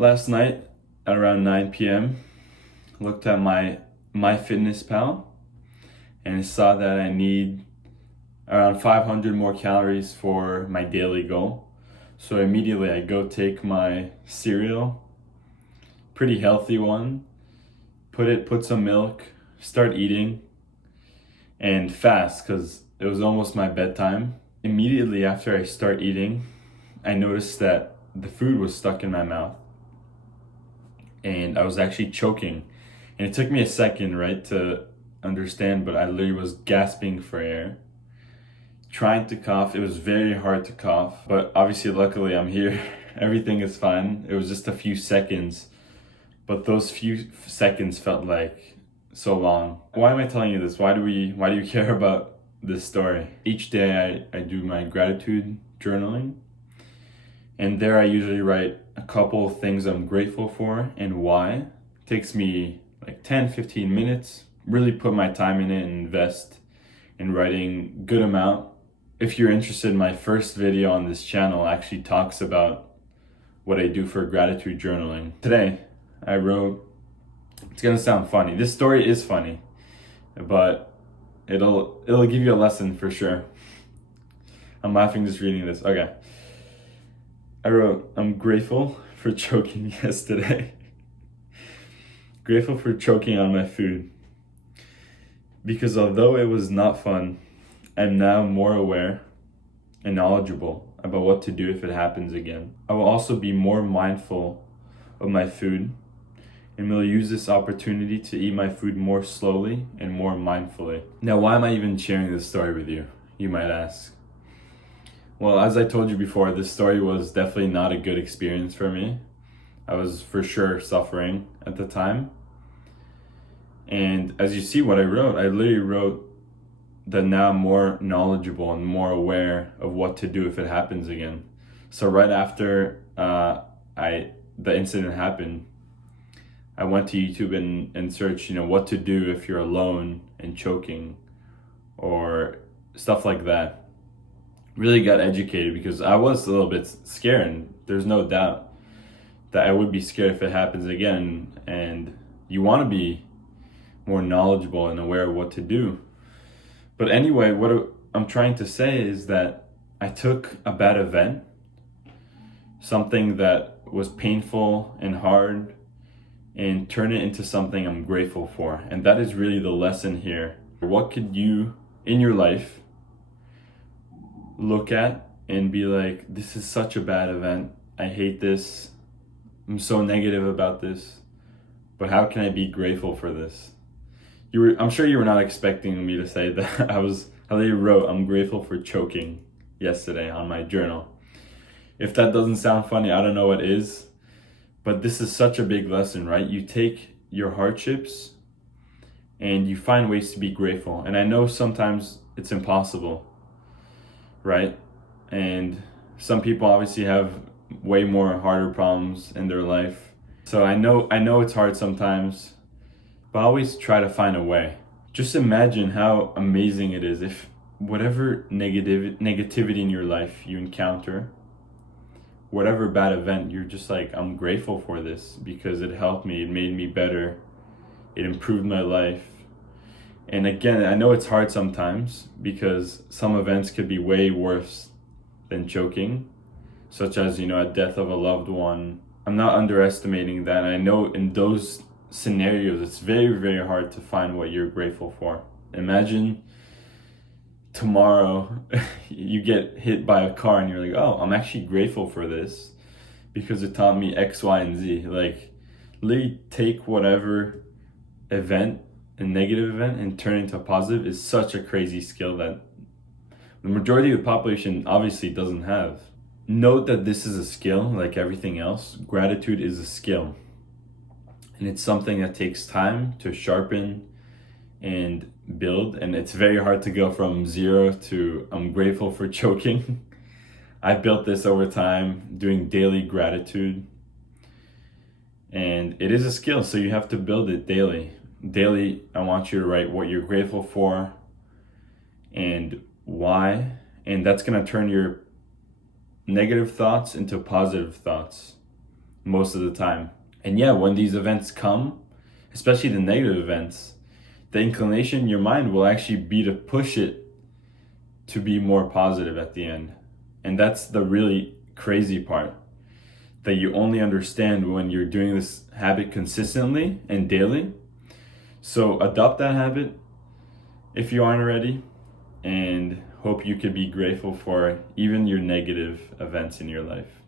Last night at around 9 p.m., looked at my MyFitnessPal and saw that I need around 500 more calories for my daily goal. So immediately I go take my cereal, pretty healthy one, put some milk, start eating, and fast because it was almost my bedtime. Immediately after I start eating, I noticed that the food was stuck in my mouth and I was actually choking. And it took me a second, right, to understand, but I literally was gasping for air, trying to cough. It was very hard to cough, but obviously, luckily, I'm here. Everything is fine. It was just a few seconds, but those few seconds felt like so long. Why am I telling you this? Why do you care about this story? Each day I do my gratitude journaling, and there I usually write a couple of things I'm grateful for and why. It takes me like 10-15 minutes. Really put my time in it and invest in writing good amount. If you're interested, my first video on this channel actually talks about what I do for gratitude journaling. Today I wrote, it's gonna sound funny. This story is funny, but it'll give you a lesson for sure. I'm laughing just reading this. Okay. I wrote, I'm grateful for choking yesterday. Grateful for choking on my food. Because although it was not fun, I'm now more aware and knowledgeable about what to do if it happens again. I will also be more mindful of my food and will use this opportunity to eat my food more slowly and more mindfully. Now, why am I even sharing this story with you? You might ask. Well, as I told you before, this story was definitely not a good experience for me. I was for sure suffering at the time. And as you see what I wrote, I literally wrote that now I'm more knowledgeable and more aware of what to do if it happens again. So right after the incident happened, I went to YouTube and searched, what to do if you're alone and choking or stuff like that. Really got educated because I was a little bit scared, and there's no doubt that I would be scared if it happens again. And you want to be more knowledgeable and aware of what to do. But anyway, what I'm trying to say is that I took a bad event, something that was painful and hard, and turn it into something I'm grateful for. And that is really the lesson here. What could you, in your life, look at and be like, this is such a bad event. I hate this. I'm so negative about this. But how can I be grateful for this? I'm sure you were not expecting me to say that. I literally wrote, I'm grateful for choking yesterday on my journal. If that doesn't sound funny, I don't know what is. But this is such a big lesson, right? You take your hardships and you find ways to be grateful. And I know sometimes it's impossible, right? And some people obviously have way more harder problems in their life. So I know it's hard sometimes, but always try to find a way. Just imagine how amazing it is if whatever negativity in your life you encounter, whatever bad event, you're just like, I'm grateful for this because it helped me, it made me better, it improved my life. And again, I know it's hard sometimes because some events could be way worse than choking, such as, a death of a loved one. I'm not underestimating that. I know in those scenarios, it's very, very hard to find what you're grateful for. Imagine tomorrow you get hit by a car and you're like, oh, I'm actually grateful for this because it taught me X, Y, and Z. Like, literally take whatever event, a negative event, and turn it into a positive is such a crazy skill that the majority of the population obviously doesn't have. Note that this is a skill like everything else. Gratitude is a skill. And it's something that takes time to sharpen and build. And it's very hard to go from 0 to I'm grateful for choking. I've built this over time, doing daily gratitude. And it is a skill, so you have to build it daily. Daily, I want you to write what you're grateful for and why. And that's going to turn your negative thoughts into positive thoughts. most of the time. And yeah, when these events come, especially the negative events, the inclination in your mind will actually be to push it to be more positive at the end. And that's the really crazy part, that you only understand when you're doing this habit consistently and daily. So adopt that habit if you aren't already, and hope you could be grateful for even your negative events in your life.